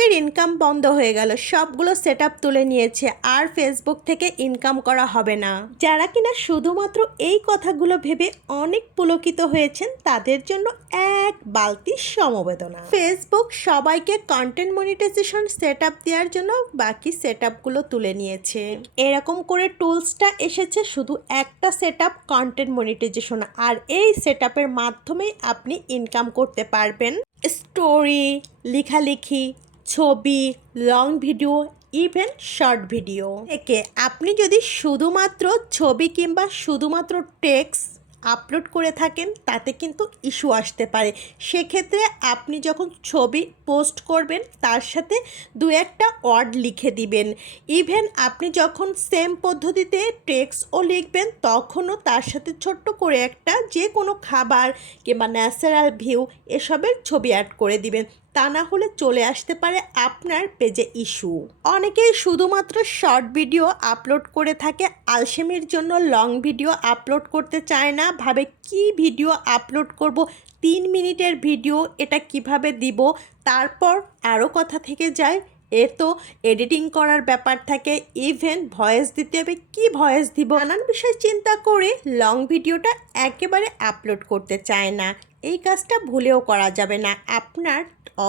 ফেসবুকের ইনকাম বন্ধ হয়ে গেল। সবগুলো সেট তুলে নিয়েছে। আর ফেসবুক থেকে ইনকাম করা হবে না। যারা কিনা শুধুমাত্র এই কথাগুলো ভেবে অনেক পুলকিত হয়েছেন, তাদের জন্য এক বালতি সমবেদনা। ফেসবুক সবাইকে কন্টেন্ট মনিটাইজেশন সেট দেওয়ার জন্য বাকি সেট আপগুলো তুলে নিয়েছে। এরকম করে টুলসটা এসেছে শুধু একটা সেট আপ কন্টেন্ট মনিটাইজেশন আর এই সেট আপের মাধ্যমেই আপনি ইনকাম করতে পারবেন। স্টোরি লেখালেখি ছবি long video even short video থেকে আপনি যদি শুধুমাত্র ছবি কিংবা শুধুমাত্র টেক্সট আপলোড করে থাকেন, তাতে কিন্তু ইস্যু আসতে পারে। সেক্ষেত্রে আপনি যখন ছবি পোস্ট করবেন, তার সাথে দু একটা ওয়ার্ড লিখে দিবেন। ইভেন আপনি যখন সেম পদ্ধতিতে টেক্সটও লিখবেন, তখনও তার সাথে ছোট্ট করে একটা যে কোনো খাবার কিংবা ন্যাচারাল ভিউ এসবের ছবি অ্যাড করে দিবেন। তা না হলে চলে আসতে পারে আপনার পেজে ইস্যু। অনেকেই শুধুমাত্র শর্ট ভিডিও আপলোড করে থাকে, আলসেমির জন্য লং ভিডিও আপলোড করতে চায় না। ভাবে কি ভিডিও আপলোড করব, তিন মিনিটের ভিডিও এটা কীভাবে দিব, তারপর আরও কথা থেকে যায়। এ তো এডিটিং করার ব্যাপার থাকে, ইভেন ভয়েস দিতে হবে, কি ভয়েস দিব? নানান বিষয় চিন্তা করে লং ভিডিওটা একেবারে আপলোড করতে চায় না। এই কাজটা ভুলেও করা যাবে না। আপনার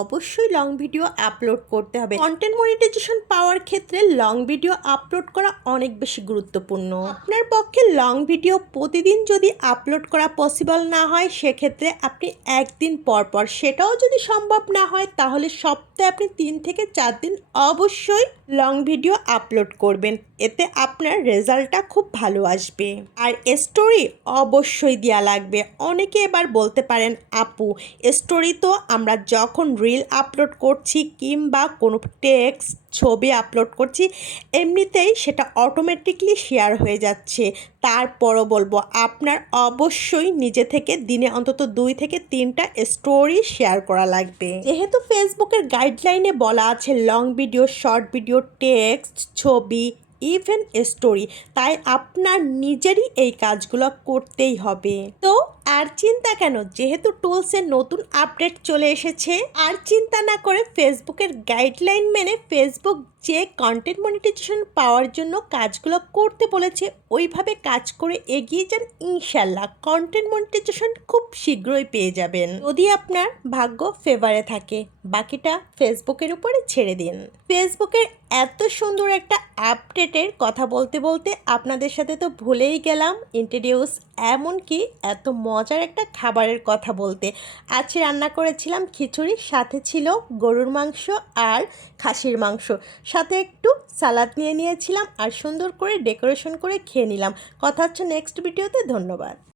অবশ্যই লং ভিডিও আপলোড করতে হবে। কন্টেন্ট মনিটাইজেশন পাওয়ার ক্ষেত্রে লং ভিডিও আপলোড করা অনেক বেশি গুরুত্বপূর্ণ। আপনার পক্ষে লং ভিডিও প্রতিদিন যদি আপলোড করা পসিবল না হয়, সেক্ষেত্রে আপনি একদিন পর পর সেটাও যদি সম্ভব না হয়, তাহলে সপ্তাহে আপনি তিন থেকে চার দিন অবশ্যই লং ভিডিও আপলোড করবেন। এতে আপনার রেজাল্টটা খুব ভালো আসবে। আর স্টোরি অবশ্যই দেওয়া লাগবে। অনেকে এবার বলতে পারেন আপু। স্টোরি তো আমরা যখন রিল আপলোড করছি কিংবা কোনো টেক্সট ছবি আপলোড করছি, এমনিতেই সেটা অটোমেটিকলি শেয়ার হয়ে যাচ্ছে। তারপরও বলব, আপনার অবশ্যই নিজে থেকে দিনে অন্তত দুই থেকে তিনটা স্টোরি শেয়ার করা লাগবে। যেহেতু ফেসবুকের গাইডলাইনে বলা আছে long video short video text ছবি ইভেন স্টোরি তাই আপনার নিজেরই এই কাজগুলো করতেই হবে। তো আর চিন্তা কেন? যেহেতু টুলসের নতুন আপডেট চলে এসেছে, আর চিন্তা না করে ফেসবুকের গাইডলাইন মেনে ফেসবুক যে কন্টেন্ট মনিটাইজেশন পাওয়ার জন্য কাজগুলো করতে বলেছে, ওইভাবে কাজ করে এগিয়ে যান ইনশাল্লাহ কন্টেন্ট মনিটাইজেশন খুব শীঘ্রই পেয়ে যাবেন। যদি আপনার ভাগ্য ফেভারে থাকে, বাকিটা ফেসবুকের উপরে ছেড়ে দিন। ফেসবুকের এত সুন্দর একটা আপডেটের কথা বলতে বলতে আপনাদের সাথে তো ভুলেই গেলাম ইন্ট্রোডিউস এমনকি এত মজার একটা খাবারের কথা বলতে। আজ রান্না করেছিলাম খিচুড়ি, সাথে ছিল গরুর মাংস আর খাসির মাংস। সাথে একটু সালাদ নিয়ে নিয়েছিলাম আর সুন্দর করে ডেকোরেশন করে খেয়ে নিলাম। কথা হচ্ছে নেক্সট ভিডিওতে, ধন্যবাদ।